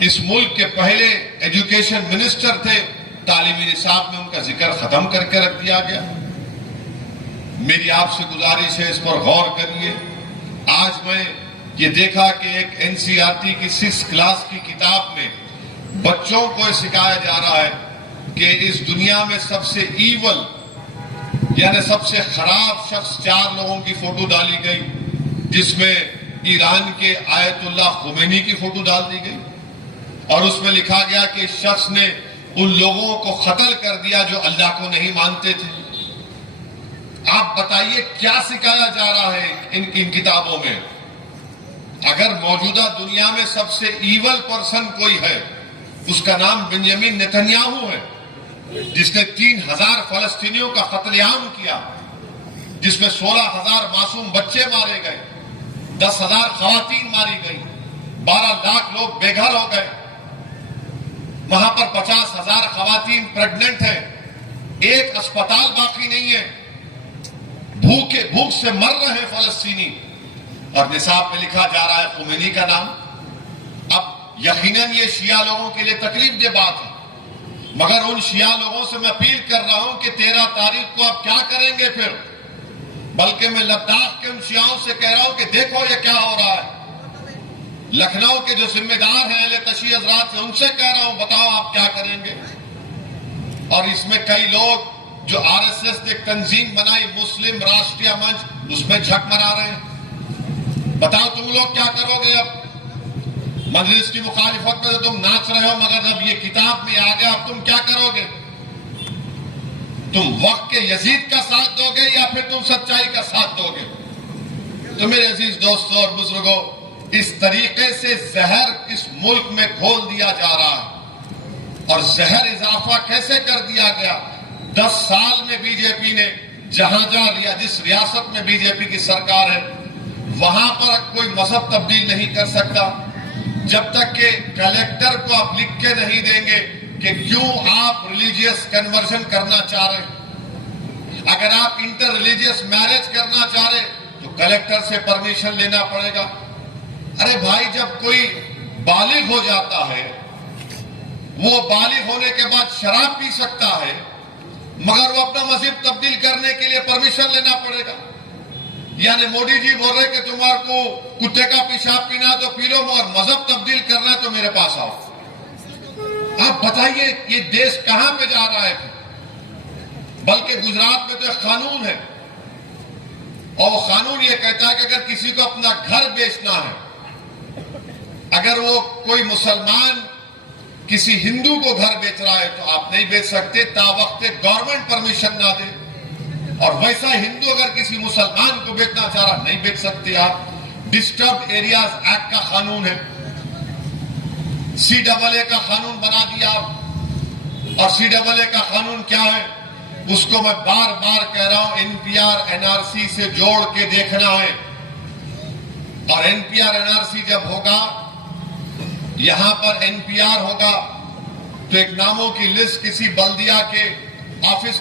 इस मुल्क के पहले एजुकेशन मिनिस्टर थे, तालीमी निसाब में उनका जिक्र खत्म करके रख दिया गया। मेरी आपसे गुजारिश है, इस पर गौर करिए। आज मैं ये देखा कि एक एनसीईआरटी की 6 क्लास की किताब में बच्चों को सिखाया जा रहा है कि इस दुनिया में सबसे ईवल यानी सबसे खराब शख्स 4 लोगों की फोटो डाली गई, जिसमें ईरान के आयतुल्लाह खुमैनी की फोटो डाल दी गई और उसमें लिखा गया कि इस शख्स ने उन लोगों को कत्ल कर दिया जो अल्लाह को नहीं मानते थे। आप बताइए क्या सिखाया जा रहा है इन किताबों में? अगर मौजूदा दुनिया में सबसे ईवल पर्सन कोई है, उसका नाम बेंजामिन नेतन्याहू है, जिसने 3000 फलस्तीनियों का कत्लेआम किया, जिसमें 16,000 मासूम बच्चे मारे गए, 10,000 खवातीन मारी गई, 12 लाख लोग बेघर हो गए, वहां पर 50,000 खवातीन प्रेग्नेंट हैं, एक अस्पताल बाकी नहीं है, भूख से मर रहे हैं फलस्तीनी, और निसाब में लिखा जा रहा है खुमैनी का नाम। अब यकीनन ये शिया लोगों के लिए तकलीफ दे बात है, मगर उन शिया लोगों से मैं अपील कर रहा हूं कि 13 तारीख को आप क्या करेंगे फिर? बल्कि मैं लद्दाख के उन शियाओं से कह रहा हूं कि देखो ये क्या हो रहा है। लखनऊ के जो जिम्मेदार हैं अहले तशी हजरात से, उनसे कह रहा हूं बताओ आप क्या करेंगे। और इसमें कई लोग जो आरएसएस ने तंजीम बनाई मुस्लिम राष्ट्रीय मंच, उसमें झक मरा रहे हैं। बताओ तुम लोग क्या करोगे? अब मजलिस की मुखालिफत में तो तुम नाच रहे हो, मगर जब ये किताब में आ गया अब तुम क्या करोगे? तुम वक्त के यजीद का साथ दोगे या फिर तुम सच्चाई का साथ दोगे? तो मेरे अजीज दोस्तों और बुजुर्गों, इस तरीके से जहर इस मुल्क में घोल दिया जा रहा है। और जहर इजाफा कैसे कर दिया गया? 10 साल में बीजेपी ने जहां जिस रियासत में बीजेपी की सरकार है, वहां पर कोई मजहब तब्दील नहीं कर सकता जब तक कि कलेक्टर को आप लिख के नहीं देंगे कि क्यों आप रिलीजियस कन्वर्जन करना चाह रहे। अगर आप इंटर रिलीजियस मैरिज करना चाह रहे तो कलेक्टर से परमिशन लेना पड़ेगा। अरे भाई, जब कोई बालिग हो जाता है, वो बालिग होने के बाद शराब पी सकता है, मगर वो अपना मजहब तब्दील करने के लिए परमिशन लेना पड़ेगा। यानी मोदी जी बोल रहे कि तुम्हारे को कुत्ते का पेशाब पीना तो पी लो, और मजहब तब्दील करना है तो मेरे पास आओ। आप बताइए ये देश कहां पे जा रहा है? बल्कि गुजरात में तो एक कानून है, और वो कानून ये कहता है कि अगर किसी को अपना घर बेचना है, अगर वो कोई मुसलमान किसी हिंदू को घर बेच रहा है तो आप नहीं बेच सकते तावक्ते गवर्नमेंट परमिशन ना दे। और वैसा हिंदू अगर किसी मुसलमान को बेचना चाह रहा, नहीं बेच सकते आप। डिस्टर्ब एरियाज एक्ट का कानून है, CAA का कानून बना दिया। और CAA का कानून क्या है उसको मैं बार बार कह रहा हूं, NPR NRC से जोड़ के देखना है। और NPR NRC जब होगा, यहां पर NPR होगा, तो एक नामों की लिस्ट किसी बल्दिया के ऑफिस